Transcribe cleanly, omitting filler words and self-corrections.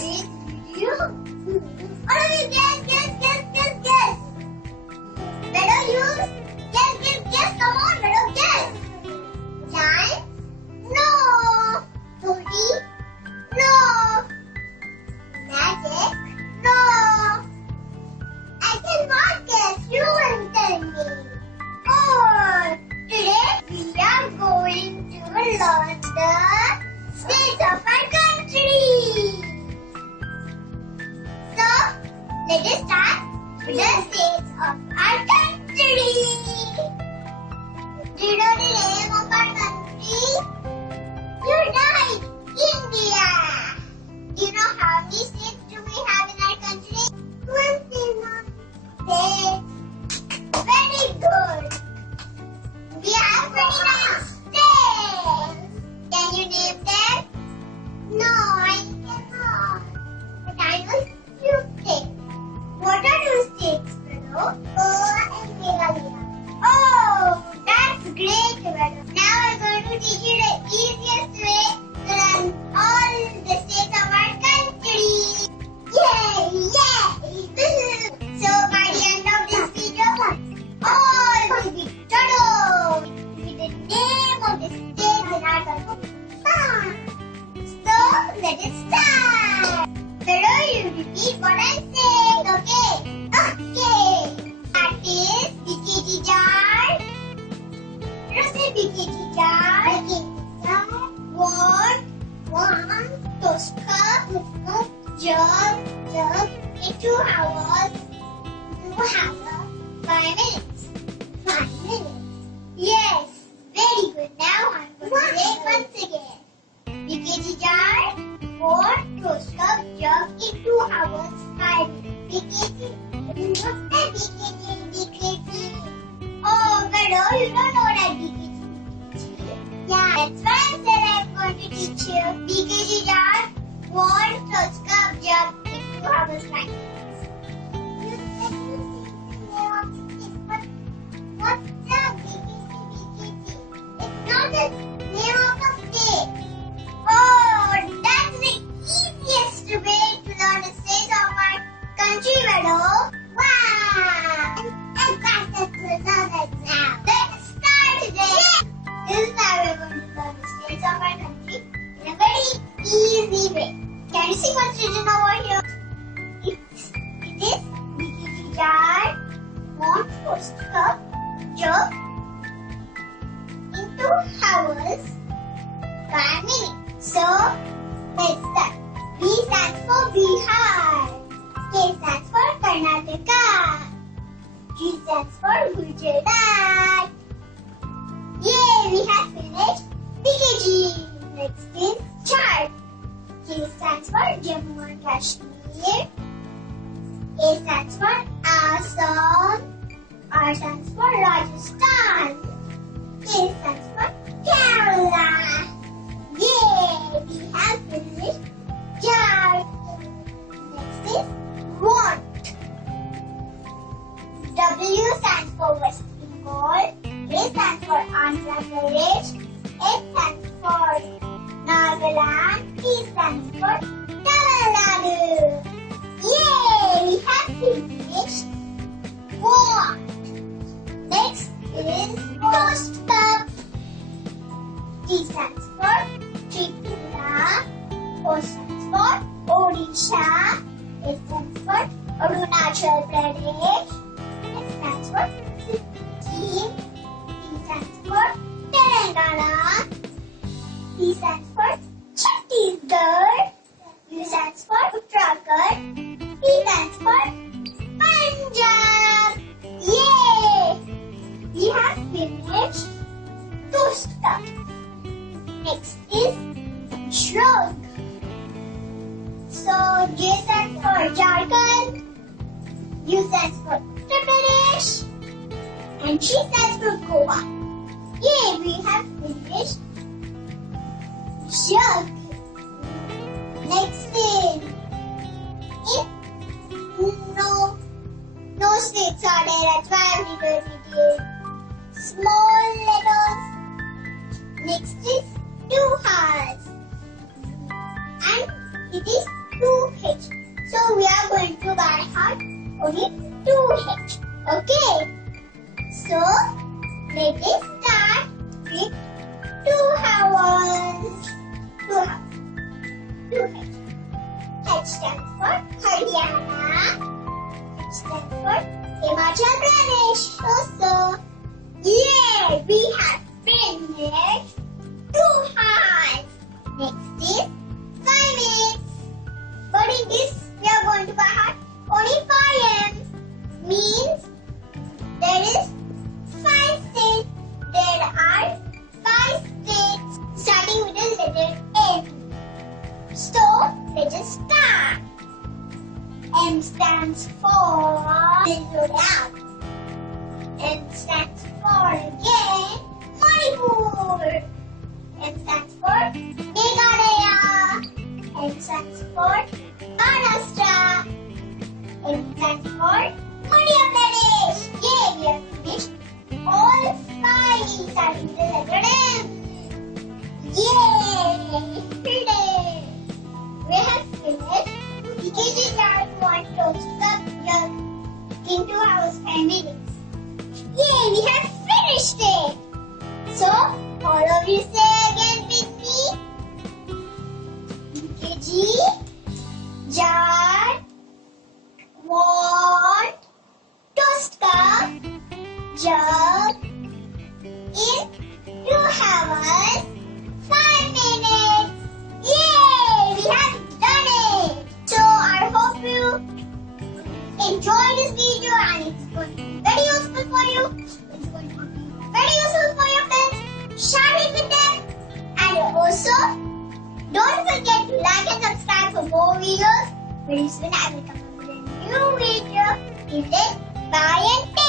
today's video? All of you guess. Better use guess. Come on, better guess. Giant? No. Story? No. Magic? No. I cannot guess. You will tell me. Oh, today we are going to learn the states of our country. So, let us start with the states of our country. Do you know the name of our country? You're right, India. Do you know how many states do we have in our country? 21 states. Very good. We have 29 states. Can you name them? No, I cannot. But I know few states. What are those states, Prano? Goa and Dalia. Oh, that's great, Prano. Now I'm going to teach you the easiest way to learn all the states of our country. Yay! So by the end of this video, all will be told with the name of the states in our country. So let us start. Pero you repeat what I'm saying, okay? Okay. That is BKG jar. Pero say BKG jar. One. Toast cup. Jug. In 2 hours. 5 minutes. 5 minutes. Yes. Very good. Now I'm going to say it once again. BKG jar. 4 toast cup jug in 2 hours 5 minutes. BKG. Oh, Vero, you don't know that BKG. Yeah, that's why I said I'm going to teach you. BKG jar. 1 toast cup jug in 2 hours 5 minutes. What's the BKG? It's not the name of the state. Oh, that's the easiest way to learn the states of our country, Vero. Wow! And practice to learn it now. Let's start today. This is how we're going to learn the states of our country in a very easy way. Can you see what's written over here? It is BKG jar, 1 toast cup jug in 2 hours 5 minutes. So, let's start. B stands for Bihar. K stands for Karnataka. G stands for Gujarat. Yay, we have finished BKG. Next is chart. K stands for Jammu and Kashmir. A stands for Assam. R stands for Rajasthan. K stands for Kerala. Yay! We have finished chart. Next is want. W stands for West Bengal. A stands for Andhra Pradesh. S stands for Nagaland. T stands for Tamil Nadu. Yay! We have finished want. Next is toast cup. T stands for Tripura. O stands for Odisha. A stands for Arunachal Pradesh. S stands for Sikkim. T stands for Telangana. T stands for Chhattisgarh. U stands for Uttarakhand. P stands for Punjab. Yay! We have finished toast cup. Next is jug. So J stands for Jharkhand. U stands for Uttar Pradesh. And G stands for Goa. Yay! We have finished jug. Next is no states are there. That's why I'm reading small letters. Next is 2 hours. And it is 2 we have finished 2 hours. Next is 5 minutes. But in this, we are going to by heart only 5 m. Means there is 5 states. There are 5 states starting with the letter M. So, let's just start. M stands for out. M stands for again Manipur. M stands for Meghalaya. M stands for Maharashtra. M stands for Madhya Pradesh. Yay, we have finished all 5 starting with the letter M. Yay! Finished! We have finished EKG jar 1 toasting up milk in 2 hours 5 minutes. Yay! We have finished it! So, all of you say again with me. EKG jar 1 toast cup jug in 2 hours 5 minutes. Yay! We have done it! So I hope you enjoyed this video and it's going to be very useful for you. It's going to be very useful for your friends. Share it with them. And also, don't forget to like and subscribe for more videos. Very soon I will come up with a new video. Till then, bye and